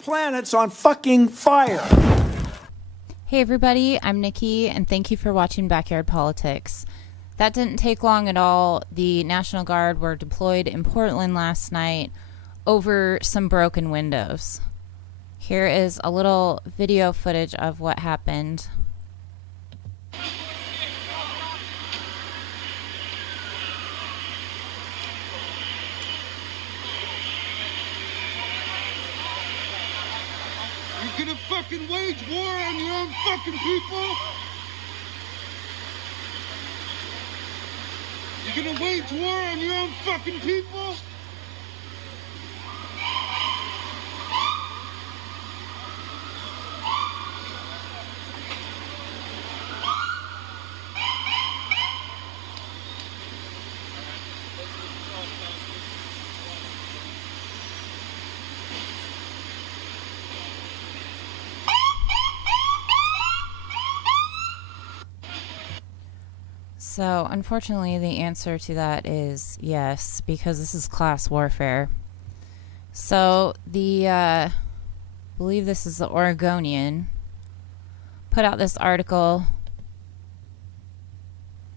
planet's on fucking fire. Hey everybody, I'm Nikki, and thank you for watching Backyard Politics. That didn't take long at all. The National Guard were deployed in Portland last night over some broken windows. Here is a little video footage of what happened. You're gonna fucking wage war on your own fucking people? You're gonna wage war on your own fucking people? So, unfortunately, the answer to that is yes, because this is class warfare. So, I believe this is the Oregonian, put out this article.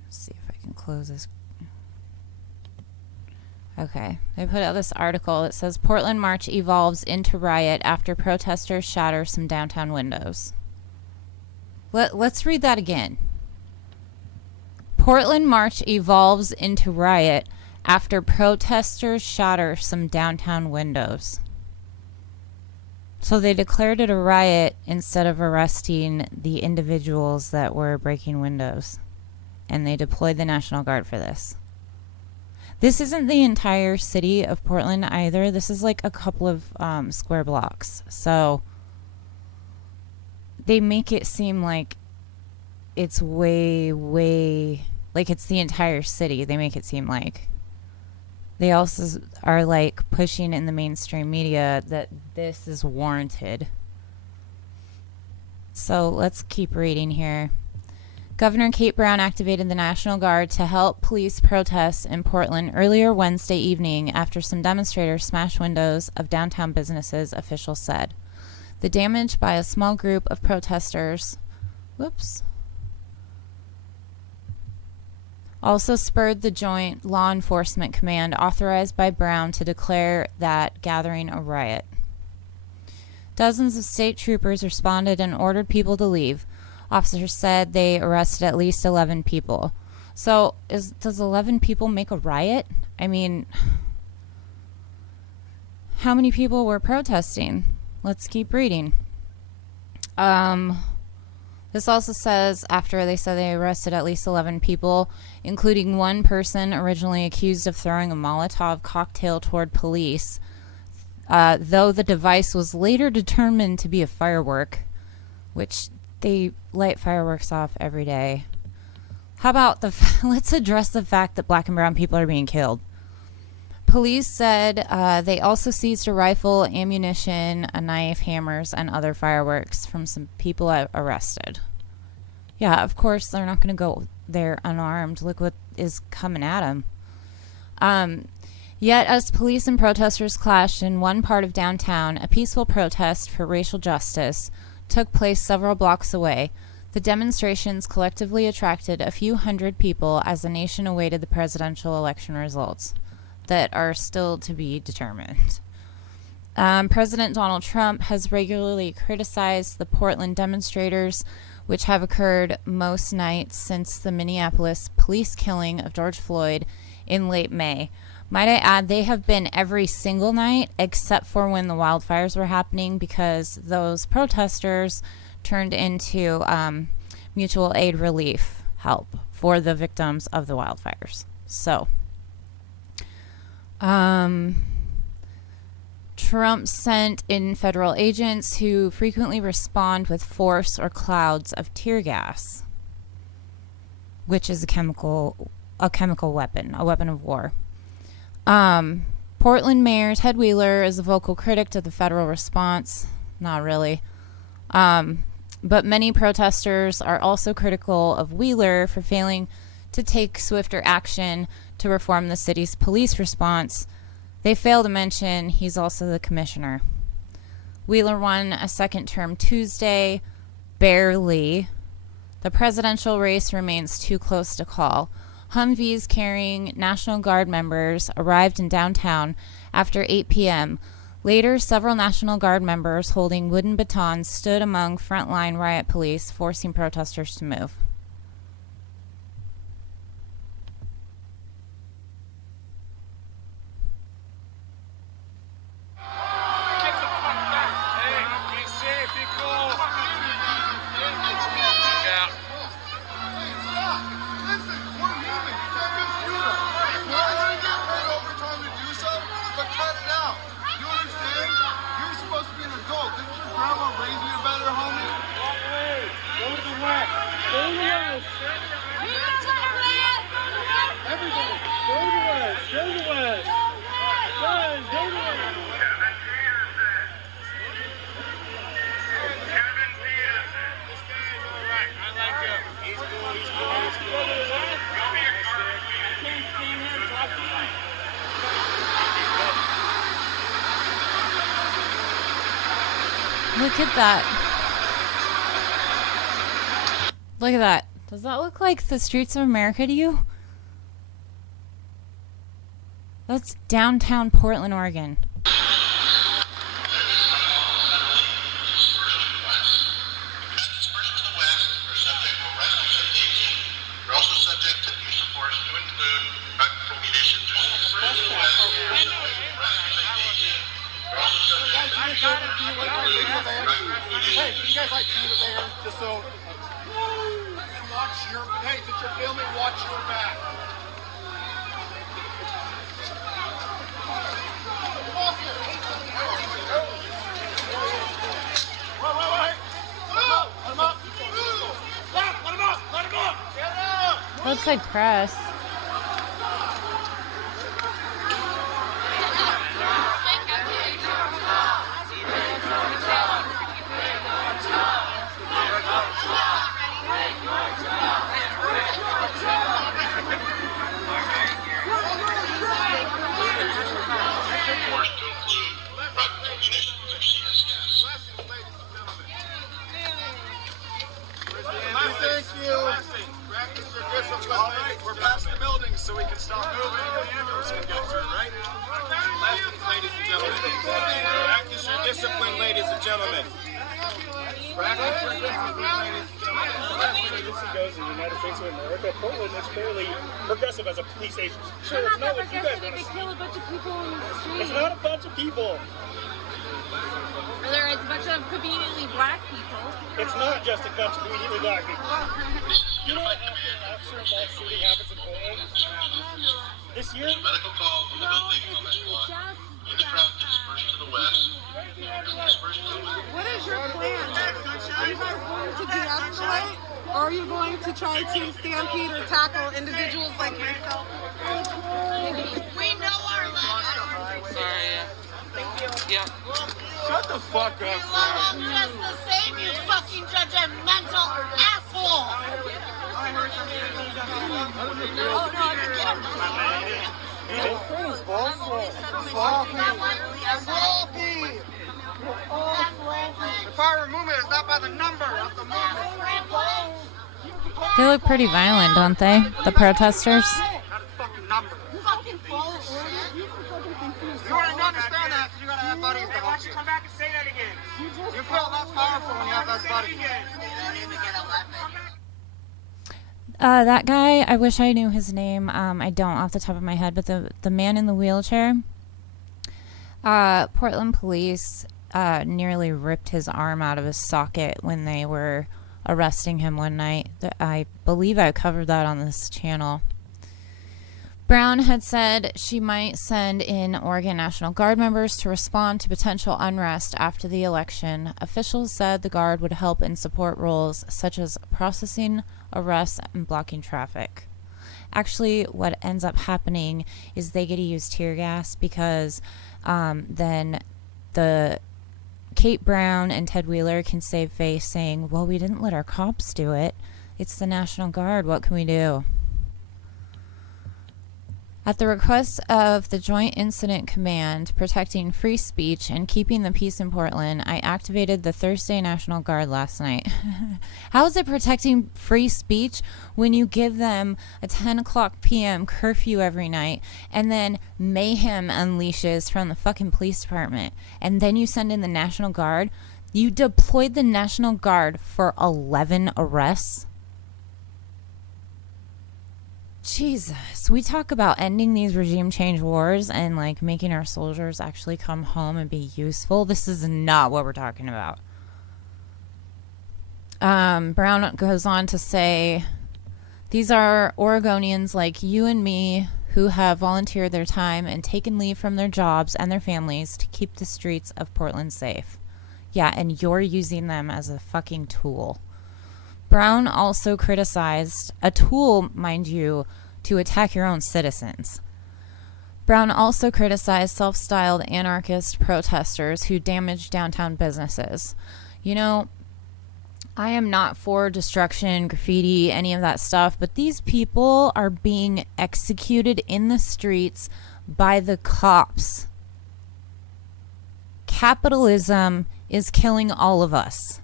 Let's see if I can close this. Okay, they put out this article that says Portland March evolves into riot after protesters shatter some downtown windows. Let's read that again. Portland March evolves into riot after protesters shatter some downtown windows. So they declared it a riot instead of arresting the individuals that were breaking windows. And they deployed the National Guard for this. This isn't the entire city of Portland either. This is like a couple of square blocks. So they make it seem like it's way, like it's the entire city. They make it seem like. They also are like pushing in the mainstream media that this is warranted. So let's keep reading here. Governor Kate Brown activated the National Guard to help police protests in Portland earlier Wednesday evening after some demonstrators smashed windows of downtown businesses, officials said. The damage by a small group of protesters also spurred the Joint Law Enforcement Command authorized by Brown to declare that gathering a riot. Dozens of state troopers responded and ordered people to leave. Officers said they arrested at least 11 people. So, does 11 people make a riot? I mean, how many people were protesting? Let's keep reading. This also says, after they said they arrested at least 11 people, including one person originally accused of throwing a Molotov cocktail toward police, though the device was later determined to be a firework, which they light fireworks off every day. How about let's address the fact that black and brown people are being killed. Police said they also seized a rifle, ammunition, a knife, hammers, and other fireworks from some people arrested. Yeah, of course, they're not going to go there unarmed. Look what is coming at them. Yet, as police and protesters clashed in one part of downtown, a peaceful protest for racial justice took place several blocks away. The demonstrations collectively attracted a few hundred people as the nation awaited the presidential election results that are still to be determined. President Donald Trump has regularly criticized the Portland demonstrators, which have occurred most nights since the Minneapolis police killing of George Floyd in late May. Might I add, they have been every single night except for when the wildfires were happening, because those protesters turned into mutual aid relief help for the victims of the wildfires. So, Trump sent in federal agents who frequently respond with force or clouds of tear gas, which is a chemical weapon, a weapon of war. Portland Mayor Ted Wheeler is a vocal critic to the federal response. Not really. But many protesters are also critical of Wheeler for failing to take swifter action to reform the city's police response. They fail to mention he's also the commissioner. Wheeler won a second term Tuesday, barely. The presidential race remains too close to call. Humvees carrying National Guard members arrived in downtown after 8 p.m. Later, several National Guard members holding wooden batons stood among frontline riot police, forcing protesters to move. Look at that. Look at that. Does that look like the streets of America to you? That's downtown Portland, Oregon. Outside press. We're past the building, so we can stop moving and the ambulance can get through, right? Lessons, ladies and gentlemen. Practice your discipline, ladies and gentlemen. Practice your discipline, ladies and gentlemen. This goes in the United States of America. Portland is fairly progressive as a police agency. Sure, it's not what you guys want to see. Kill a bunch of people in the street. It's not a bunch of people. It's a bunch of conveniently black people. It's not just a bunch of conveniently black people. You know what? After an officer-involved shooting happens in Portland this year? Medical call from the building on this block. In the crowd dispersed to the west. What is your plan? Are you guys going to de-escalate? Or are you going to try to stampede or tackle individuals like myself? We know our limits. Sorry, yeah. Shut the fuck up. We love them just the same, you fucking judgmental asshole. The power of movement is not by the number of the movement. They look pretty violent, don't they? The protesters. Not a fucking number. You already understand that because you gotta have buddies to help you. Come back and say that again. You feel less powerful when you have those buddies. That guy, I wish I knew his name. I don't off the top of my head, but the man in the wheelchair. Portland police nearly ripped his arm out of his socket when they were arresting him one night. I believe I covered that on this channel. Brown had said she might send in Oregon National Guard members to respond to potential unrest after the election. Officials said the Guard would help in support roles such as processing arrests and blocking traffic. Actually, what ends up happening is they get to use tear gas because then the Kate Brown and Ted Wheeler can save face saying, well, we didn't let our cops do it. It's the National Guard. What can we do? At the request of the Joint Incident Command protecting free speech and keeping the peace in Portland, I activated the Thursday National Guard last night. How is it protecting free speech when you give them a 10 o'clock p.m. curfew every night and then mayhem unleashes from the fucking police department and then you send in the National Guard? You deployed the National Guard for 11 arrests? Jesus, we talk about ending these regime change wars and like making our soldiers actually come home and be useful. This is not what we're talking about. Brown goes on to say, these are Oregonians like you and me who have volunteered their time and taken leave from their jobs and their families to keep the streets of Portland safe. Yeah, and you're using them as a fucking tool. Brown also criticized a tool, mind you, to attack your own citizens. Brown also criticized self-styled anarchist protesters who damaged downtown businesses. You know, I am not for destruction, graffiti, any of that stuff, but these people are being executed in the streets by the cops. Capitalism is killing all of us.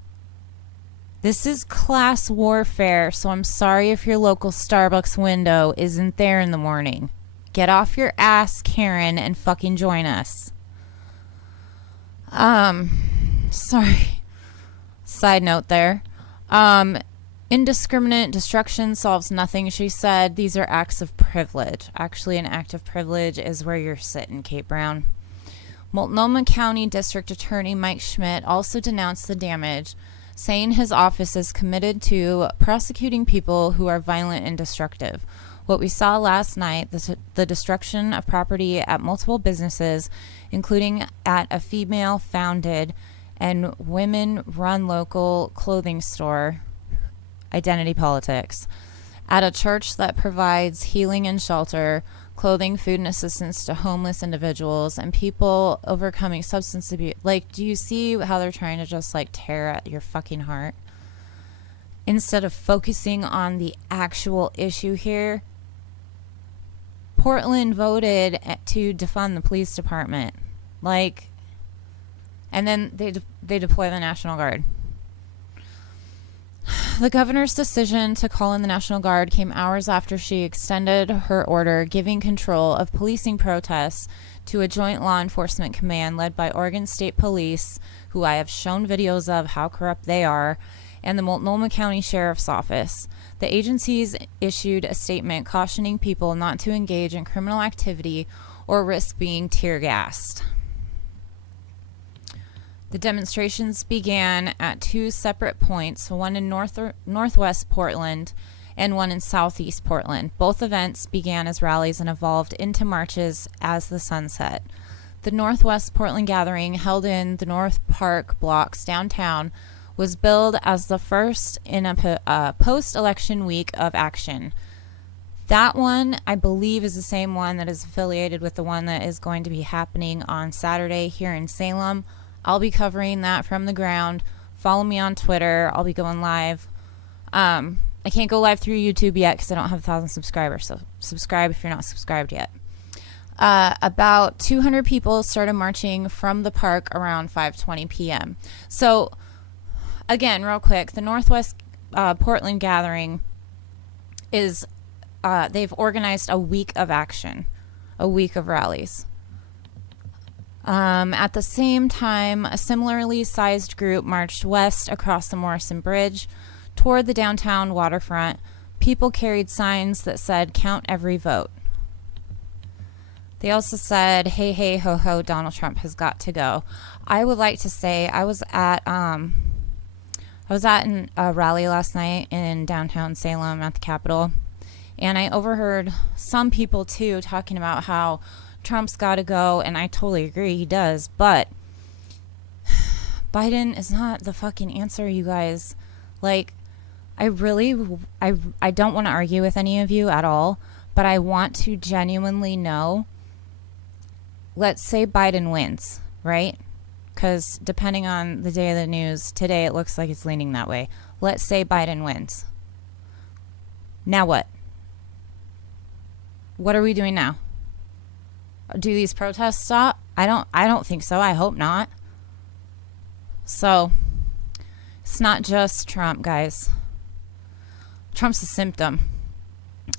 This is class warfare, so I'm sorry if your local Starbucks window isn't there in the morning. Get off your ass, Karen, and fucking join us. Sorry. Side note there. Indiscriminate destruction solves nothing, she said. These are acts of privilege. Actually, an act of privilege is where you're sitting, Kate Brown. Multnomah County District Attorney Mike Schmidt also denounced the damage, saying his office is committed to prosecuting people who are violent and destructive. What we saw last night, the destruction of property at multiple businesses, including at a female-founded and women-run local clothing store, Identity Politics, at a church that provides healing and shelter, clothing, food, and assistance to homeless individuals and people overcoming substance abuse. Like, do you see how they're trying to just like tear at your fucking heart? Instead of focusing on the actual issue here, Portland voted to defund the police department. Like, and then they deploy the National Guard. The governor's decision to call in the National Guard came hours after she extended her order giving control of policing protests to a joint law enforcement command led by Oregon State Police, who I have shown videos of how corrupt they are, and the Multnomah County Sheriff's Office. The agencies issued a statement cautioning people not to engage in criminal activity or risk being tear gassed. The demonstrations began at two separate points, one in northwest Portland and one in southeast Portland. Both events began as rallies and evolved into marches as the sun set. The Northwest Portland gathering, held in the North Park blocks downtown, was billed as the first in a post-election week of action. That one, I believe, is the same one that is affiliated with the one that is going to be happening on Saturday here in Salem. I'll be covering that from the ground. Follow me on Twitter. I'll be going live. I can't go live through YouTube yet because I don't have 1,000 subscribers, so subscribe if you're not subscribed yet. About 200 people started marching from the park around 5:20 p.m. So, again, real quick, the Northwest Portland gathering is, they've organized a week of action, a week of rallies. At the same time, a similarly sized group marched west across the Morrison Bridge toward the downtown waterfront. People carried signs that said, "Count every vote." They also said, "Hey, hey, ho, ho, Donald Trump has got to go." I would like to say I was at a rally last night in downtown Salem at the Capitol, and I overheard some people too talking about how Trump's got to go, and I totally agree, he does, but Biden is not the fucking answer, you guys. Like, I don't want to argue with any of you at all, but I want to genuinely know, let's say Biden wins, right? Because depending on the day of the news, today it looks like it's leaning that way. Let's say Biden wins. Now what? What are we doing now? Do these protests stop? I don't think so. I hope not. So it's not just Trump, guys. Trump's a symptom.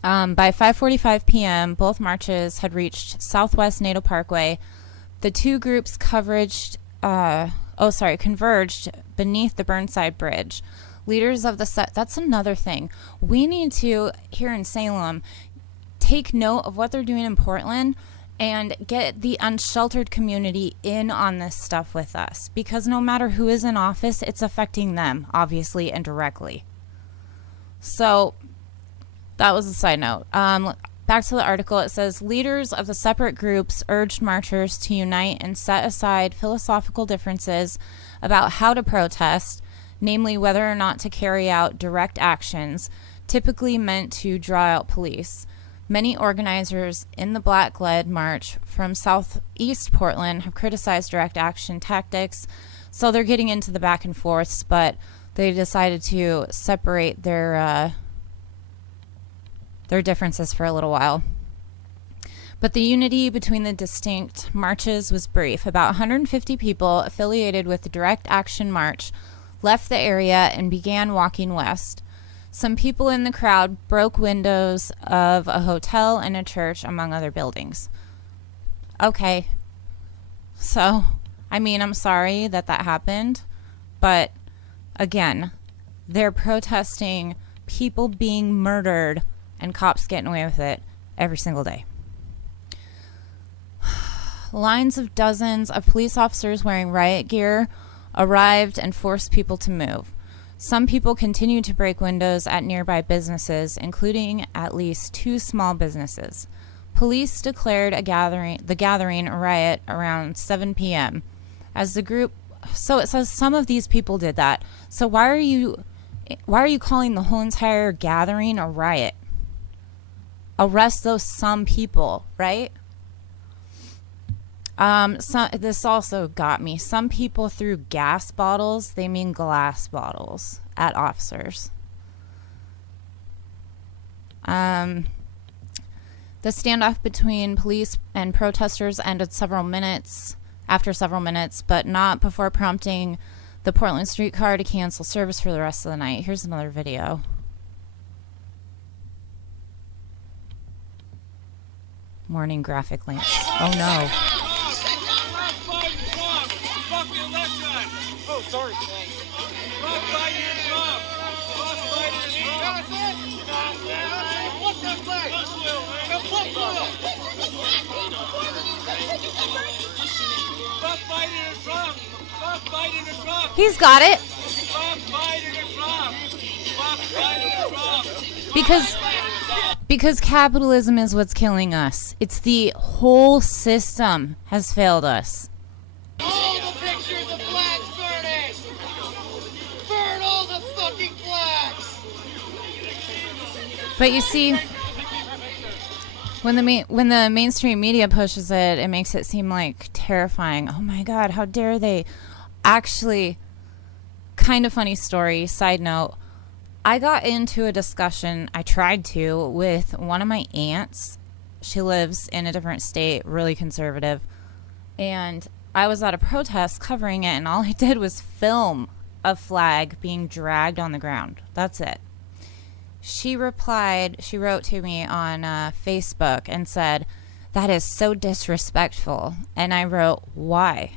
By 5:45 p.m., both marches had reached Southwest NATO Parkway. The two groups converged beneath the Burnside Bridge. Leaders of the that's another thing. We need to, here in Salem, take note of what they're doing in Portland and get the unsheltered community in on this stuff with us. Because no matter who is in office, it's affecting them, obviously, and directly. So that was a side note. Back to the article, it says, leaders of the separate groups urged marchers to unite and set aside philosophical differences about how to protest, namely whether or not to carry out direct actions, typically meant to draw out police. Many organizers in the Black-led march from southeast Portland have criticized direct action tactics, so they're getting into the back and forths, but they decided to separate their differences for a little while. But the unity between the distinct marches was brief. About 150 people affiliated with the Direct Action March left the area and began walking west. Some people in the crowd broke windows of a hotel and a church, among other buildings. Okay. So, I mean, I'm sorry that happened, but again, they're protesting people being murdered and cops getting away with it every single day. Lines of dozens of police officers wearing riot gear arrived and forced people to move. Some people continued to break windows at nearby businesses, including at least 2 small businesses. Police declared the gathering a riot around 7 p.m. As the group, so it says some of these people did that. So why are you calling the whole entire gathering a riot? Arrest those some people, right? This also got me. Some people threw gas bottles, they mean glass bottles, at officers. The standoff between police and protesters ended after several minutes, but not before prompting the Portland streetcar to cancel service for the rest of the night. Here's another video. Morning graphic links. Oh no. Oh, sorry. He's got it. Because capitalism is what's killing us. It's the whole system has failed us. All the pictures of flags burning! Burn all the fucking flags! But you see, when the mainstream media pushes it, it makes it seem like terrifying. Oh my God, how dare they? Actually, kind of funny story, side note. I got into a discussion, I tried to, with one of my aunts. She lives in a different state, really conservative. And I was at a protest covering it, and all I did was film a flag being dragged on the ground. That's it. She wrote to me on Facebook and said, "That is so disrespectful." And I wrote, "Why?"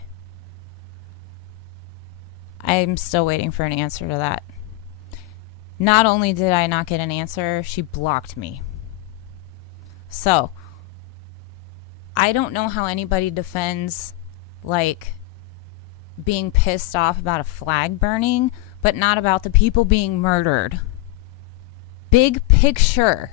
I'm still waiting for an answer to that. Not only did I not get an answer, she blocked me. So, I don't know how anybody defends, like, being pissed off about a flag burning, but not about the people being murdered. Big picture.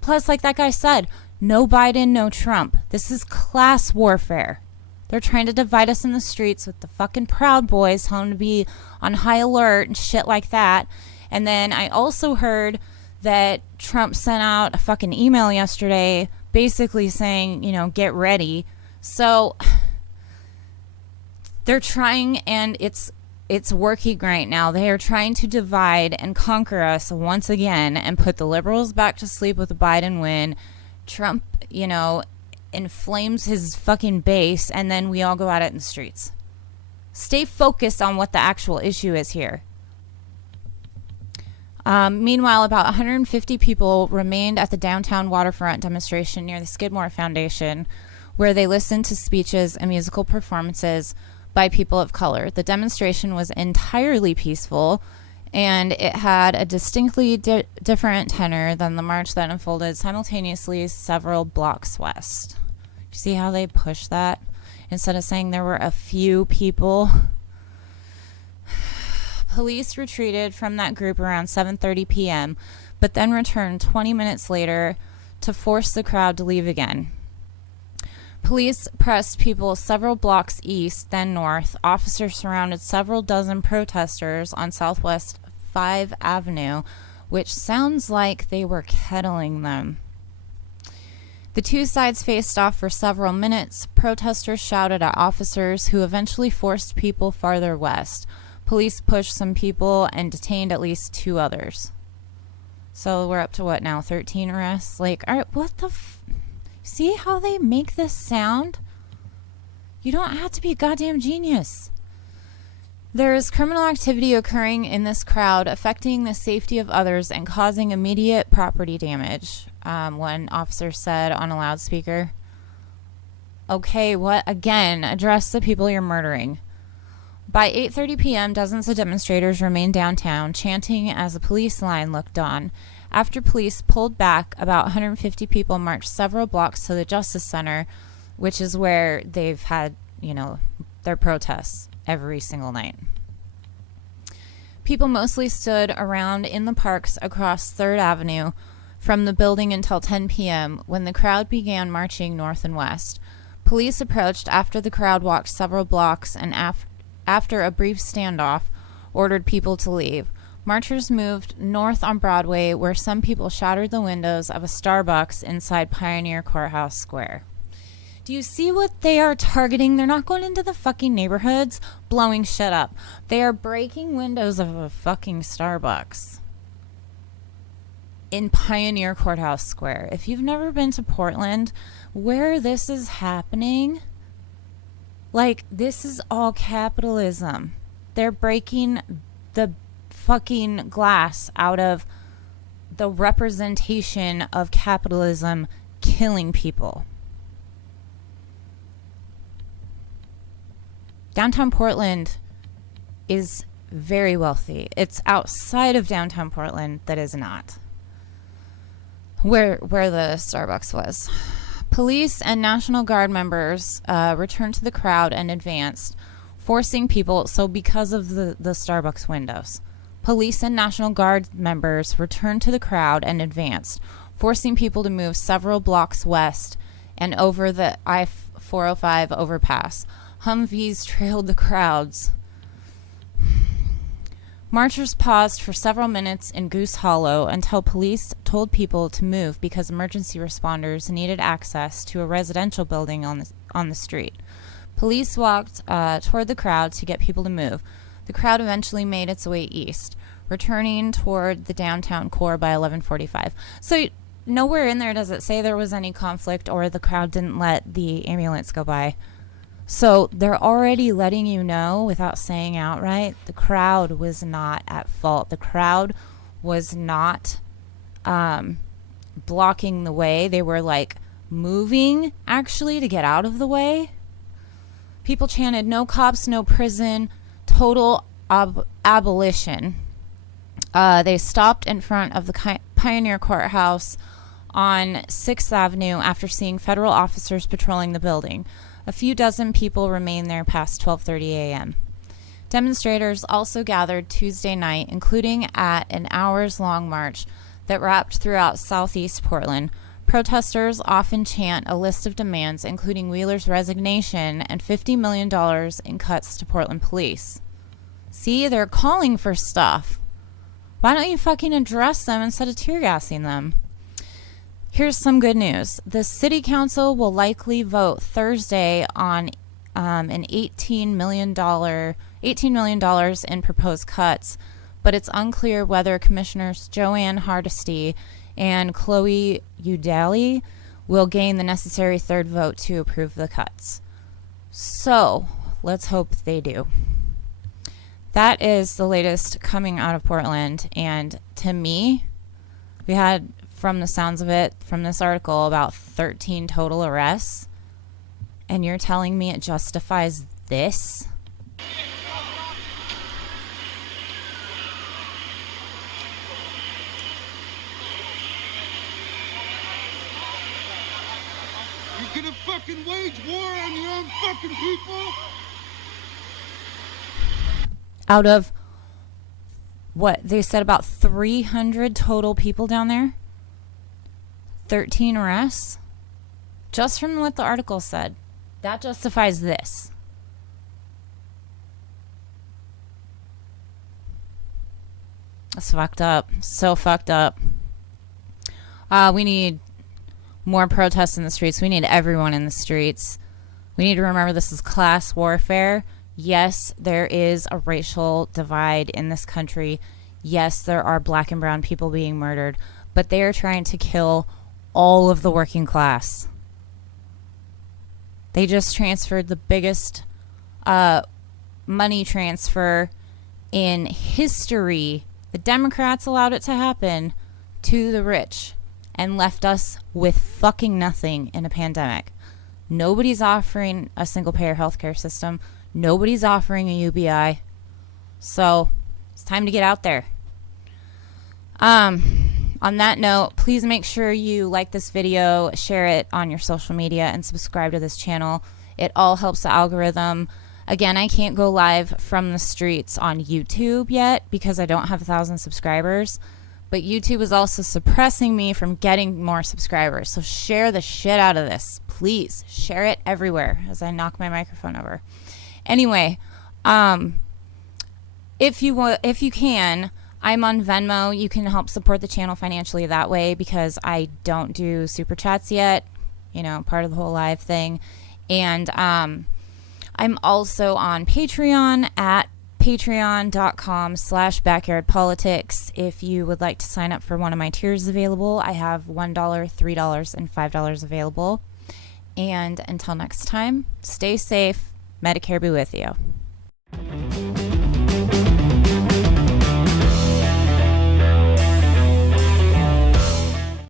Plus, like that guy said, no Biden, no Trump. This is class warfare. They're trying to divide us in the streets with the fucking Proud Boys telling them to be on high alert and shit like that. And then I also heard that Trump sent out a fucking email yesterday basically saying, get ready. So they're trying, and it's working right now. They are trying to divide and conquer us once again and put the liberals back to sleep with the Biden win. Trump, inflames his fucking base, and then we all go at it in the streets. Stay focused on what the actual issue is here. Meanwhile, about 150 people remained at the downtown waterfront demonstration near the Skidmore Foundation, where they listened to speeches and musical performances by people of color. The demonstration was entirely peaceful, and it had a distinctly different tenor than the march that unfolded simultaneously several blocks west. You see how they push that? Instead of saying there were a few people. Police retreated from that group around 7:30 p.m., but then returned 20 minutes later to force the crowd to leave again. Police pressed people several blocks east, then north. Officers surrounded several dozen protesters on Southwest 5 Avenue, which sounds like they were kettling them. The two sides faced off for several minutes. Protesters shouted at officers, who eventually forced people farther west. Police pushed some people and detained at least 2 others. So we're up to what now? 13 arrests? Like, all right, what the see how they make this sound? You don't have to be a goddamn genius. There is criminal activity occurring in this crowd, affecting the safety of others and causing immediate property damage, one officer said on a loudspeaker. Okay, what? Again, address the people you're murdering. By 8:30 p.m., dozens of demonstrators remained downtown, chanting as a police line looked on. After police pulled back, about 150 people marched several blocks to the Justice Center, which is where they've had, their protests every single night. People mostly stood around in the parks across 3rd Avenue from the building until 10 p.m., when the crowd began marching north and west. Police approached after the crowd walked several blocks and after a brief standoff, ordered people to leave. Marchers moved north on Broadway, where some people shattered the windows of a Starbucks inside Pioneer Courthouse Square. Do you see what they are targeting? They're not going into the fucking neighborhoods blowing shit up. They are breaking windows of a fucking Starbucks in Pioneer Courthouse Square. If you've never been to Portland, where this is happening, like, this is all capitalism. They're breaking the fucking glass out of the representation of capitalism killing people. Downtown Portland is very wealthy. It's outside of downtown Portland that is not. Where the Starbucks was. Police and National Guard members returned to the crowd and advanced, forcing people. So because of the Starbucks windows, police and National Guard members returned to the crowd and advanced, forcing people to move several blocks west and over the I-405 overpass. Humvees trailed the crowds. Marchers paused for several minutes in Goose Hollow until police told people to move because emergency responders needed access to a residential building on the street. Police walked toward the crowd to get people to move. The crowd eventually made its way east, returning toward the downtown core by 11:45. So nowhere in there does it say there was any conflict or the crowd didn't let the ambulance go by. So they're already letting you know without saying outright, the crowd was not at fault. The crowd was not blocking the way. They were like moving actually to get out of the way. People chanted, "No cops, no prison, total abolition." They stopped in front of the Pioneer Courthouse on 6th Avenue after seeing federal officers patrolling the building. A few dozen people remained there past 12:30 a.m. Demonstrators also gathered Tuesday night, including at an hours-long march that wrapped throughout southeast Portland. Protesters often chant a list of demands, including Wheeler's resignation and $50 million in cuts to Portland police. See, they're calling for stuff. Why don't you fucking address them instead of tear gassing them? Here's some good news. The city council will likely vote Thursday on an $18 million in proposed cuts, but it's unclear whether Commissioners Joanne Hardesty and Chloe Udally will gain the necessary third vote to approve the cuts. So let's hope they do. That is the latest coming out of Portland, and to me, we had, from the sounds of it, from this article, about 13 total arrests, and you're telling me it justifies this? You're gonna fucking wage war on your own fucking people? Out of, what, they said about 300 total people down there? 13 arrests? Just from what the article said. That justifies this. That's fucked up. So fucked up. We need more protests in the streets. We need everyone in the streets. We need to remember this is class warfare. Yes, there is a racial divide in this country. Yes, there are black and brown people being murdered, but they are trying to kill all of the working class. They just transferred the biggest money transfer in history. The Democrats allowed it to happen to the rich and left us with fucking nothing in a pandemic. Nobody's offering a single-payer healthcare system. Nobody's offering a UBI. So it's time to get out there. On that note, please make sure you like this video, share it on your social media, and subscribe to this channel. It all helps the algorithm. Again, I can't go live from the streets on YouTube yet because I don't have 1,000 subscribers. But YouTube is also suppressing me from getting more subscribers. So share the shit out of this. Please share it everywhere as I knock my microphone over. Anyway, if you can, I'm on Venmo. You can help support the channel financially that way because I don't do super chats yet. You know, part of the whole live thing. And I'm also on Patreon at patreon.com/backyardpolitics. If you would like to sign up for one of my tiers available, I have $1, $3, and $5 available. And until next time, stay safe. Medicare be with you.